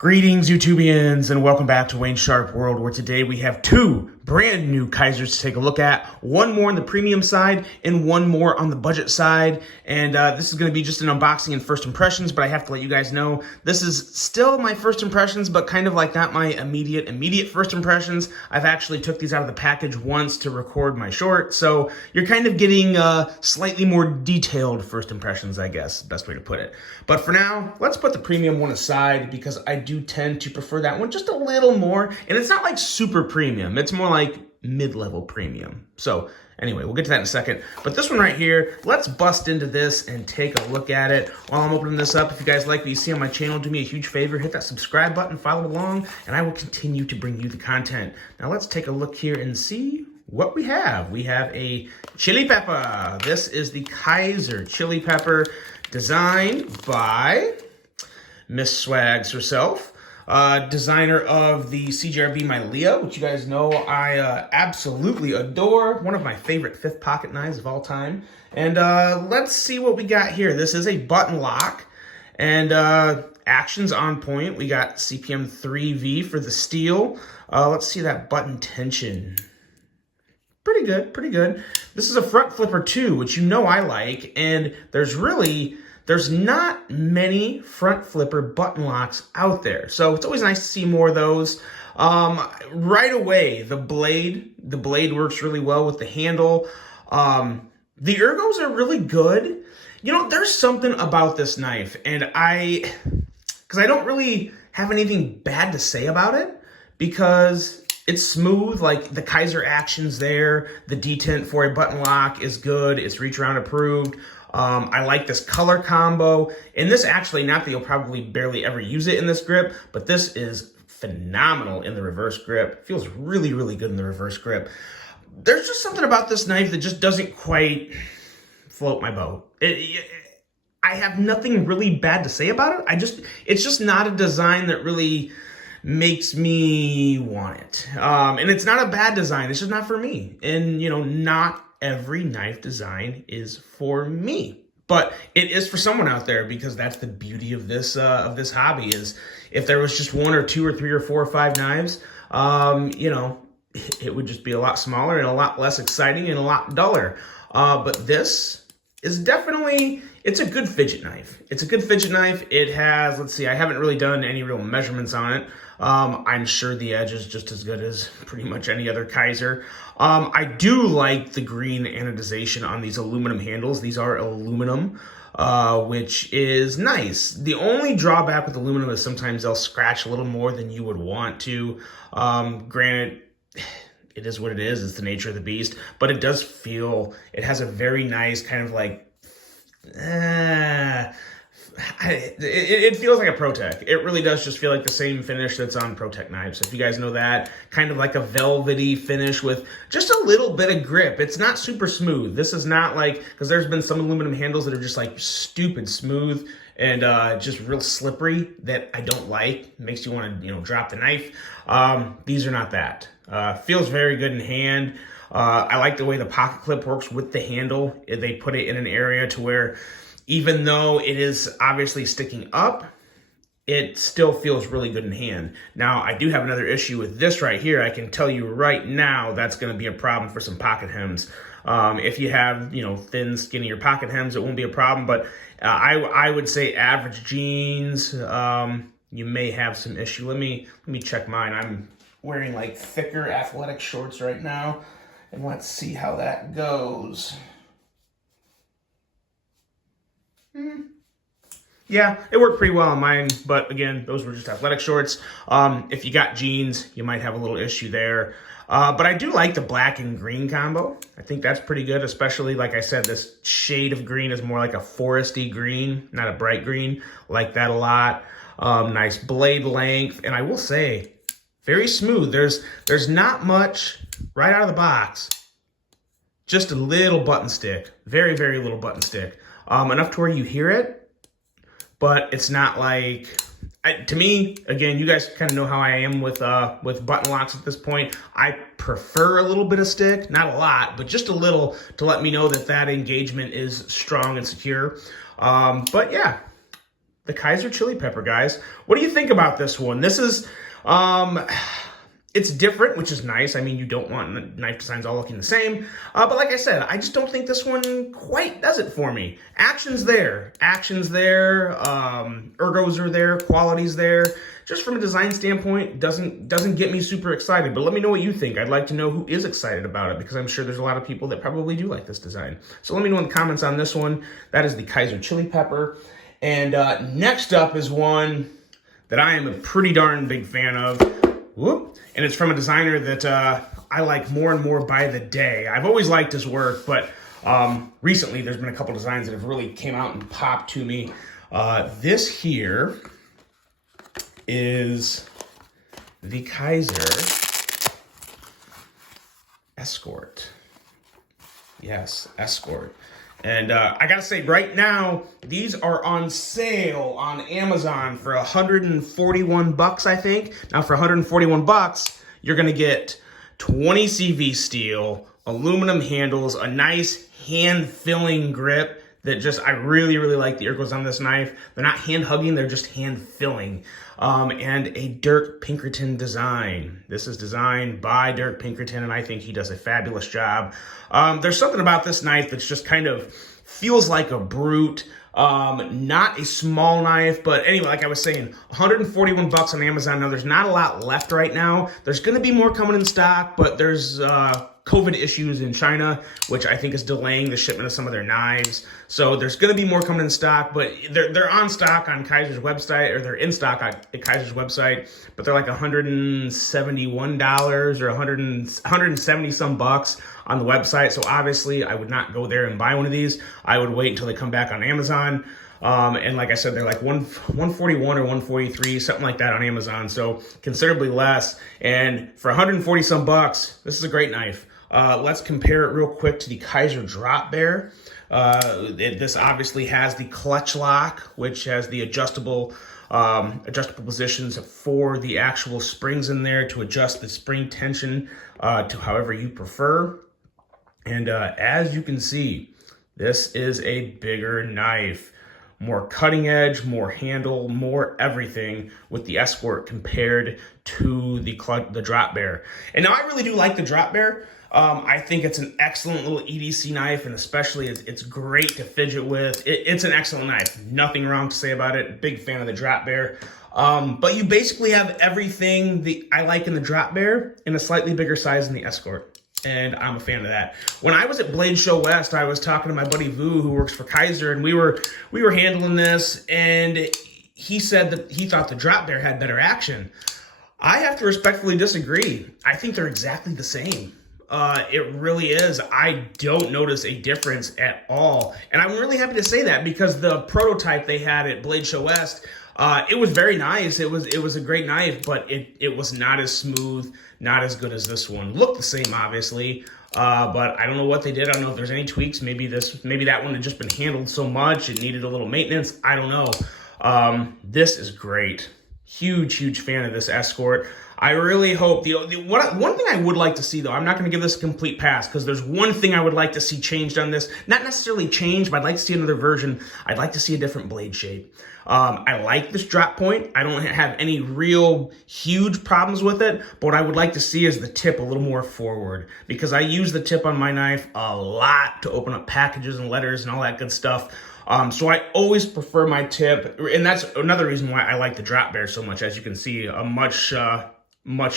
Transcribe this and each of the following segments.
Greetings, YouTubians, and welcome back to Wayne Sharp World, where today we have two brand new Kizers to take a look at. One more on the premium side and one more on the budget side. And this is going to be just an unboxing and first impressions, but I have to let you guys know this is still my first impressions, but kind of like not my immediate first impressions. I've actually took these out of the package once to record my short, so you're kind of getting slightly more detailed first impressions, I guess, best way to put it. But for now, let's put the premium one aside because I do tend to prefer that one just a little more. And it's not like super premium. It's more like mid-level premium. So anyway, we'll get to that in a second. But this one right here, let's bust into this and take a look at it. While I'm opening this up, if you guys like what you see on my channel, do me a huge favor. Hit that subscribe button, follow along, and I will continue to bring you the content. Now let's take a look here and see what we have. We have a chili pepper. This is the Kizer chili pepper, designed by Miss Swags herself, designer of the CGRB My Leo, which you guys know I absolutely adore. One of my favorite fifth pocket knives of all time. And let's see what we got here. This is a button lock, and action's on point. We got CPM 3V for the steel. Let's see that button tension. Pretty good, pretty good. This is a front flipper too, which you know I like, and there's not many front flipper button locks out there. So it's always nice to see more of those. Right away, the blade works really well with the handle. The ergos are really good. You know, there's something about this knife, and because I don't really have anything bad to say about it, because it's smooth, like the Kizer action's there. The detent for a button lock is good. It's reach around approved. I like this color combo. And this actually, not that you'll probably barely ever use it in this grip, but this is phenomenal in the reverse grip. Feels really, really good in the reverse grip. There's just something about this knife that just doesn't quite float my boat. I have nothing really bad to say about it. It's just not a design that really makes me want it. And it's not a bad design. It's just not for me. And, you know, not every knife design is for me, but it is for someone out there, because that's the beauty of this hobby. Is if there was just one or two or three or four or five knives, you know, it would just be a lot smaller and a lot less exciting and a lot duller. But this is definitely, it's a good fidget knife. It's a good fidget knife. It has, let's see, I haven't really done any real measurements on it. I'm sure the edge is just as good as pretty much any other Kizer. I do like the green anodization on these aluminum handles. These are aluminum, which is nice. The only drawback with aluminum is sometimes they'll scratch a little more than you would want to. Granted, it is what it is. It's the nature of the beast, but it does feel, it has a very nice kind of like, it feels like a ProTech. It really does just feel like the same finish that's on ProTech knives. If you guys know that, kind of like a velvety finish with just a little bit of grip. It's not super smooth. This is not like, because there's been some aluminum handles that are just like stupid smooth and just real slippery that I don't like. Makes you want to, you know, drop the knife. These are not that. Feels very good in hand. I like the way the pocket clip works with the handle. They put it in an area to where, even though it is obviously sticking up, it still feels really good in hand. Now, I do have another issue with this right here. I can tell you right now that's going to be a problem for some pocket hems. If you have, you know, thin, skinnier pocket hems, it won't be a problem. But I would say average jeans, you may have some issue. Let me check mine. I'm wearing like thicker athletic shorts right now, and let's see how that goes. Yeah, it worked pretty well on mine, but again, those were just athletic shorts. If you got jeans, you might have a little issue there. But I do like the black and green combo. I think that's pretty good, especially, like I said, this shade of green is more like a foresty green, not a bright green. Like that a lot. Nice blade length, and I will say, very smooth. There's not much right out of the box. Just a little button stick. Very, very little button stick. Enough to where you hear it, but it's not like, to me, again, you guys kind of know how I am with button locks at this point. I prefer a little bit of stick, not a lot, but just a little to let me know that that engagement is strong and secure. But yeah, the Kizer chili pepper, guys. What do you think about this one? This is, it's different, which is nice. I mean, you don't want knife designs all looking the same. But like I said, I just don't think this one quite does it for me. Action's there. Ergos are there. Quality's there. Just from a design standpoint, doesn't get me super excited. But let me know what you think. I'd like to know who is excited about it, because I'm sure there's a lot of people that probably do like this design. So let me know in the comments on this one. That is the Kizer chili pepper. And next up is one that I am a pretty darn big fan of. Whoop. And it's from a designer that I like more and more by the day. I've always liked his work, but recently there's been a couple designs that have really came out and popped to me. This here is the Kizer Escort. Yes, Escort. And I gotta say, right now, these are on sale on Amazon for 141 bucks, I think. Now, for 141 bucks, you're gonna get 20 CV steel, aluminum handles, a nice hand-filling grip that just, I really, really like the ergos on this knife. They're not hand-hugging, they're just hand-filling. And a Dirk Pinkerton design. This is designed by Dirk Pinkerton, and I think he does a fabulous job. There's something about this knife that's just kind of feels like a brute. Not a small knife, but anyway, like I was saying, 141 bucks on Amazon. Now, there's not a lot left right now. There's going to be more coming in stock, but there's COVID issues in China, which I think is delaying the shipment of some of their knives. So there's going to be more coming in stock, but they're on stock on Kizer's website, or they're in stock at Kizer's website, but they're like $171 or 170 some bucks on the website. So obviously I would not go there and buy one of these. I would wait until they come back on Amazon. And like I said, they're like 141 or 143, something like that on Amazon. So considerably less. And for 140 some bucks, this is a great knife. Let's compare it real quick to the Kizer Drop Bear. This obviously has the clutch lock, which has the adjustable positions for the actual springs in there to adjust the spring tension to however you prefer. And as you can see, this is a bigger knife. More cutting edge, more handle, more everything with the Escort compared to the Drop Bear. And now I really do like the Drop Bear. I think it's an excellent little EDC knife, and especially it's great to fidget with. It's an excellent knife. Nothing wrong to say about it. Big fan of the Drop Bear. But you basically have everything I like in the Drop Bear in a slightly bigger size than the Escort. And I'm a fan of that. When I was at Blade Show West, I was talking to my buddy Vu, who works for Kizer, and we were handling this, and he said that he thought the Drop Bear had better action. I have to respectfully disagree. I think they're exactly the same. It really is. I don't notice a difference at all. And I'm really happy to say that, because the prototype they had at Blade Show West, it was very nice. It was a great knife, but it was not as smooth, not as good as this one. Looked the same, obviously, but I don't know what they did. I don't know if there's any tweaks. Maybe that one had just been handled so much it needed a little maintenance. I don't know. This is great. Huge fan of this Escort. I really hope one thing I would like to see, though, I'm not going to give this a complete pass, because there's one thing I would like to see changed on this. Not necessarily changed, but I'd like to see another version. I'd like to see a different blade shape. I like this drop point. I don't have any real huge problems with it, but what I would like to see is the tip a little more forward, because I use the tip on my knife a lot to open up packages and letters and all that good stuff. So I always prefer my tip, and that's another reason why I like the Drop Bear so much. As you can see, a much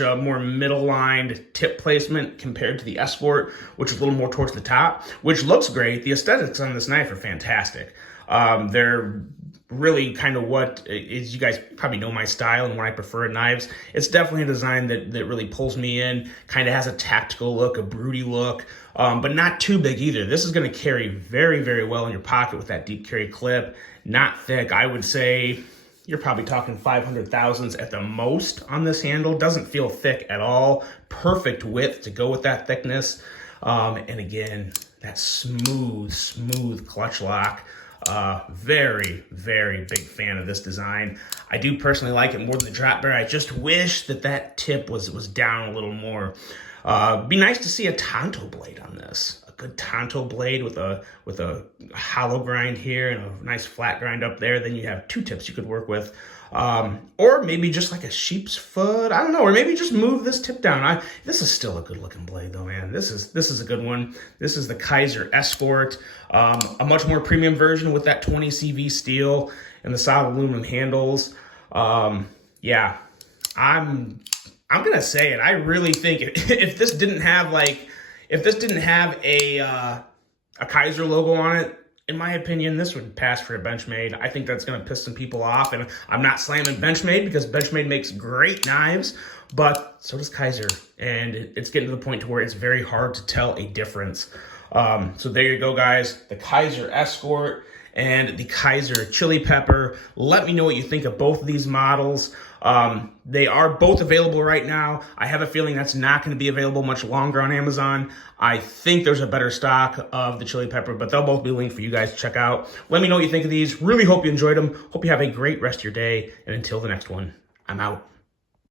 more middle-lined tip placement compared to the Escort, which is a little more towards the top, which looks great. The aesthetics on this knife are fantastic. They're really kind of what is, you guys probably know my style and what I prefer in knives. It's definitely a design that really pulls me in, kind of has a tactical look, a broody look, but not too big either. This is going to carry very well in your pocket with that deep carry clip. Not thick. I would say you're probably talking 500 thousandths at the most on this handle. Doesn't feel thick at all. Perfect width to go with that thickness. And again, that smooth clutch lock. Very big fan of this design. I do personally like it more than the Drop Bear. I just wish that tip was down a little more. Be nice to see a Tonto blade on this. A good tanto blade with a hollow grind here and a nice flat grind up there, then you have 2 tips you could work with. Or maybe just like a sheep's foot, I don't know, or maybe just move this tip down. This is still a good looking blade though, man. This is a good one. This is the Kizer Escort, a much more premium version with that 20 CV steel and the solid aluminum handles. Yeah, I'm gonna say it. I really think if this didn't have a Kizer logo on it, in my opinion, this would pass for a Benchmade. I think that's going to piss some people off, and I'm not slamming Benchmade because Benchmade makes great knives, but so does Kizer, and it's getting to the point to where it's very hard to tell a difference. So there you go, guys. The Kizer Escort and the Kizer Chili Pepper. Let me know what you think of both of these models. They are both available right now. I have a feeling that's not going to be available much longer on Amazon. I think there's a better stock of the Chili Pepper, but they'll both be linked for you guys to check out. Let me know what you think of these. Really hope you enjoyed them. Hope you have a great rest of your day. And until the next one, I'm out.